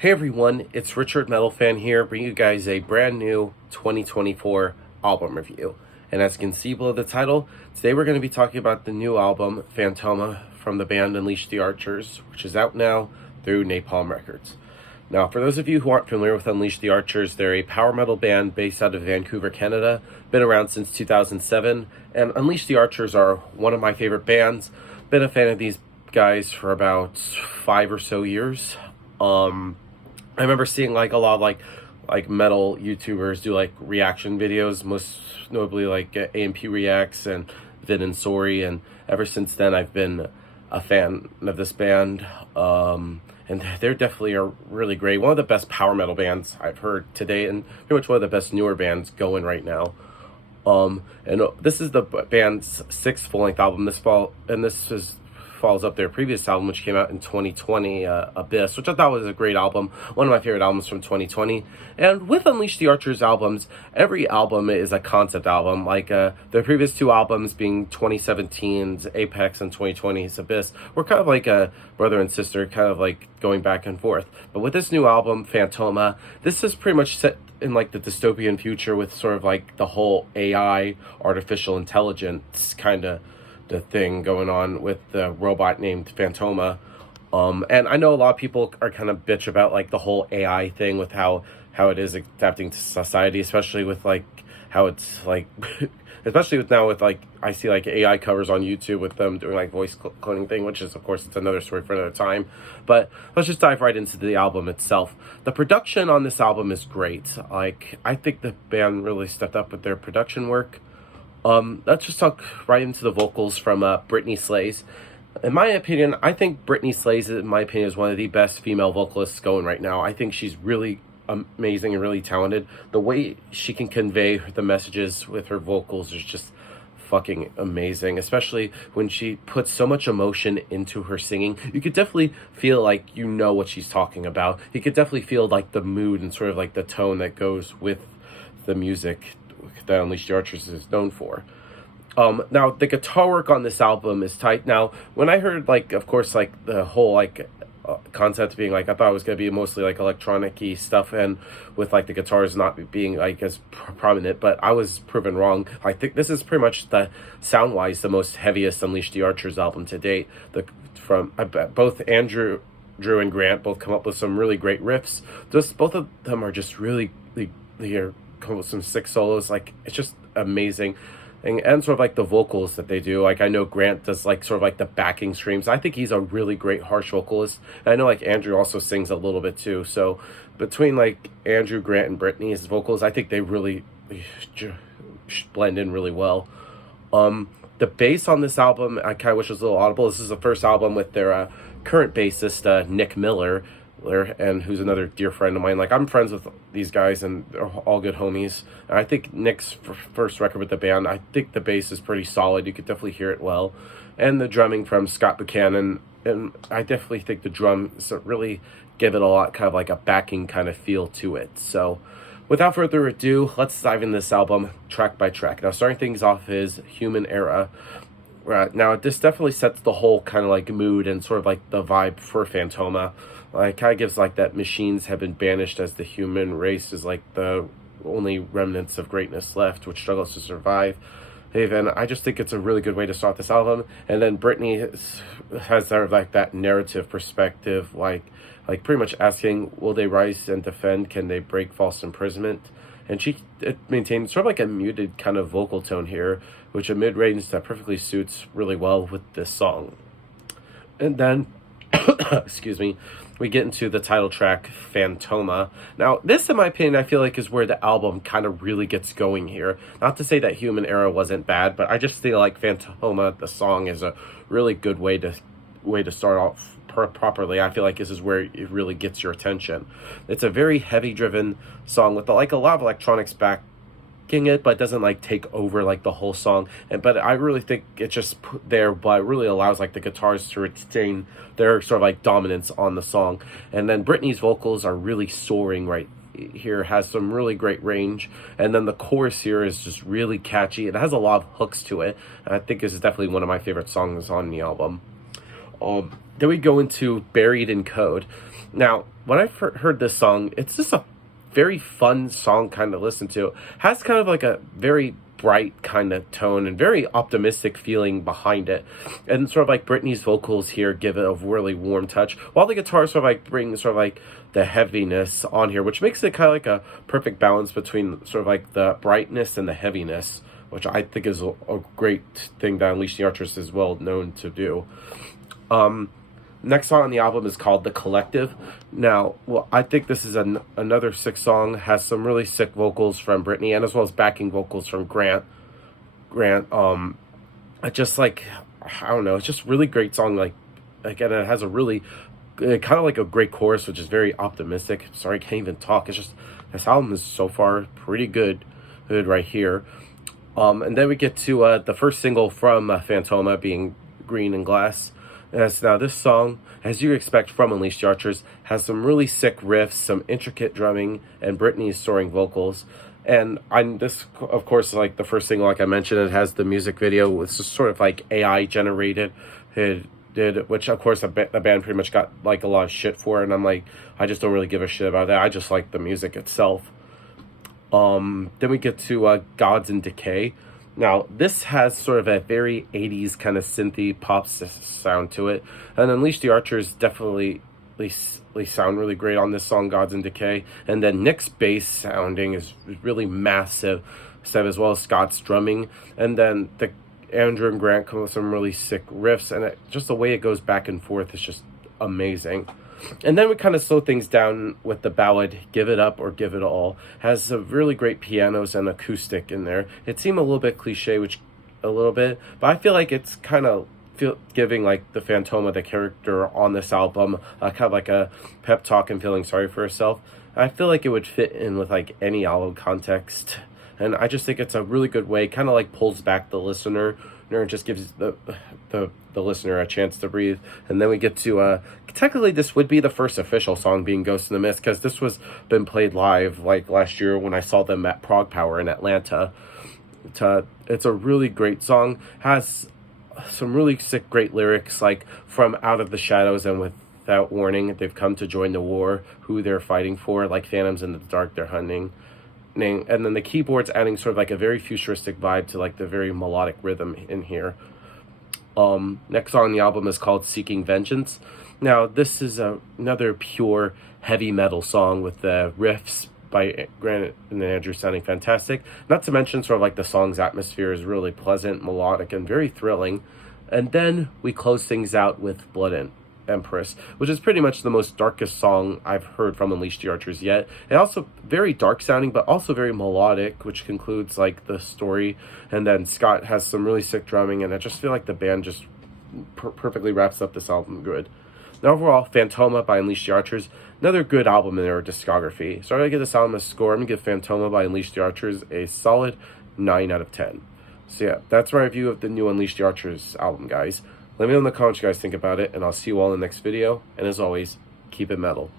Hey everyone, it's Richard Metal Fan here, bringing you guys a brand new 2024 album review. And as you can see below the title, today we're going to be talking about the new album, Phantoma, from the band Unleash the Archers, which is out now through Napalm Records. Now, for those of you who aren't familiar with Unleash the Archers, they're a power metal band based out of Vancouver, Canada, been around since 2007, and Unleash the Archers are one of my favorite bands. Been a fan of these guys for about 5 or so years. I remember seeing like a lot of like metal YouTubers do like reaction videos, most notably like AMP Reacts and Vid and Sorry, and ever since then I've been a fan of this band. And they're definitely are really great. One of the best power metal bands I've heard today, and pretty much one of the best newer bands going right now. And this is the band's 6th full-length album this fall, and follows up their previous album, which came out in 2020, Abyss, which I thought was a great album, one of my favorite albums from 2020. And with Unleash the Archers albums, every album is a concept album, like their previous 2 albums being 2017's Apex and 2020's Abyss, were kind of like a brother and sister, kind of like going back and forth. But with this new album, Phantoma, this is pretty much set in like the dystopian future with sort of like the whole AI, artificial intelligence kind of the thing going on with the robot named Phantoma. And I know a lot of people are kind of bitch about like the whole AI thing with how it is adapting to society, especially with like how it's like especially with now with like I see like AI covers on YouTube with them doing like voice cloning thing, which is of course it's another story for another time. But let's just dive right into the album itself. The production on this album is great. Like I think the band really stepped up with their production work. Let's just talk right into the vocals from Brittany Slayes. In my opinion, I think Brittany Slayes, in my opinion, is one of the best female vocalists going right now. I think she's really amazing and really talented. The way she can convey the messages with her vocals is just fucking amazing, especially when she puts so much emotion into her singing. You could definitely feel like you know what she's talking about. You could definitely feel like the mood and sort of like the tone that goes with the music that Unleash the Archers is known for. Now the guitar work on this album is tight. Now when I heard like of course like the whole like concept being like I thought it was going to be mostly like electronic-y stuff and with like the guitars not being like as prominent, but I was proven wrong. I think this is pretty much the sound wise the most heaviest Unleash the Archers album to date. Both Andrew, Drew and Grant both come up with some really great riffs. Just both of them are just really they are come up with some sick solos. Like it's just amazing. And sort of like the vocals that they do, like I know Grant does like sort of like the backing streams. I think he's a really great harsh vocalist, and I know like Andrew also sings a little bit too. So between like Andrew, Grant, and Brittany's vocals, I think they really blend in really well. The bass on this album I kind of wish was a little audible. This is the first album with their current bassist Nick Miller, and who's another dear friend of mine. Like I'm friends with these guys and they're all good homies. And I think Nick's first record with the band, I think the bass is pretty solid. You could definitely hear it well. And the drumming from Scott Buchanan, and I definitely think the drums really give it a lot kind of like a backing kind of feel to it. So without further ado, let's dive into this album track by track. Now starting things off is Human Era. Now this definitely sets the whole kind of like mood and sort of like the vibe for Phantoma. Like kind of gives like that machines have been banished as the human race is like the only remnants of greatness left, which struggles to survive. And I just think it's a really good way to start this album. And then Brittany has sort of like that narrative perspective, like pretty much asking, will they rise and defend? Can they break false imprisonment? And it maintains sort of like a muted kind of vocal tone here, which a mid-range that perfectly suits really well with this song. And then, excuse me, we get into the title track, Phantoma. Now, this, in my opinion, I feel like is where the album kind of really gets going here. Not to say that Human Era wasn't bad, but I just feel like Phantoma, the song, is a really good way to start off properly. I feel like this is where it really gets your attention. It's a very heavy-driven song with like a lot of electronics backing it, but it doesn't like take over like the whole song. But I really think it's just put there, but it really allows like the guitars to retain their sort of like dominance on the song. And then Brittany's vocals are really soaring right here, has some really great range, and then the chorus here is just really catchy. It has a lot of hooks to it, and I think this is definitely one of my favorite songs on the album. Then we go into Buried in Code. Now, when I heard this song, it's just a very fun song kind of listen to. Has kind of like a very bright kind of tone and very optimistic feeling behind it. And sort of like Britney's vocals here give it a really warm touch, while the guitar sort of like brings sort of like the heaviness on here, which makes it kind of like a perfect balance between sort of like the brightness and the heaviness, which I think is a great thing that Unleash the Archers is well known to do. Next song on the album is called The Collective. Now, well, I think this is another sick song. Has some really sick vocals from Britney, and as well as backing vocals from Grant. I just like, I don't know, it's just really great song. Like, again, it has a really kind of like a great chorus, which is very optimistic. Sorry, I can't even talk. It's just, this album is so far pretty good right here. And then we get to the first single from Phantoma, being Green and Glass. Now, this song, as you expect from Unleash the Archers, has some really sick riffs, some intricate drumming, and Britney's soaring vocals. And this, of course, like the first single, like I mentioned, it has the music video. It's just sort of like AI generated. It did, which of course the band pretty much got like a lot of shit for. And I'm like, I just don't really give a shit about that. I just like the music itself. Then we get to Gods in Decay. Now, this has sort of a very 80s kind of synthy pop sound to it. And Unleash the Archers definitely sound really great on this song, Gods in Decay. And then Nick's bass sounding is really massive, as well as Scott's drumming. And then Andrew and Grant come with some really sick riffs. And just the way it goes back and forth is just amazing. And then we kind of slow things down with the ballad Give It Up or Give It All. Has some really great pianos and acoustic in there. It seemed a little bit cliche, a little bit, but I feel like it's kind of giving like the Phantoma, the character on this album, kind of like a pep talk and feeling sorry for herself. I feel like it would fit in with like any album context. And I just think it's a really good way, kind of like pulls back the listener and just gives the listener a chance to breathe. And then we get to technically this would be the first official song, being Ghost in the Mist, because this was been played live like last year when I saw them at Prog Power in Atlanta. It's a really great song. Has some really sick, great lyrics, like from Out of the Shadows and Without Warning, they've come to join the war, who they're fighting for, like phantoms in the dark they're hunting. And then the keyboard's adding sort of like a very futuristic vibe to like the very melodic rhythm in here. Next song on the album is called Seeking Vengeance. Now, this is another pure heavy metal song with the riffs by Grant and Andrew sounding fantastic. Not to mention sort of like the song's atmosphere is really pleasant, melodic, and very thrilling. And then we close things out with Blood Empress, which is pretty much the most darkest song I've heard from Unleash the Archers yet. And also very dark sounding, but also very melodic, which concludes like the story. And then Scott has some really sick drumming, and I just feel like the band just perfectly wraps up this album good. Now, overall, Phantoma by Unleash the Archers, another good album in their discography. So I'm going to give this album a score. I'm going to give Phantoma by Unleash the Archers a solid 9 out of 10. So yeah, that's my review of the new Unleash the Archers album, guys. Let me know in the comments what you guys think about it, and I'll see you all in the next video. And as always, keep it metal.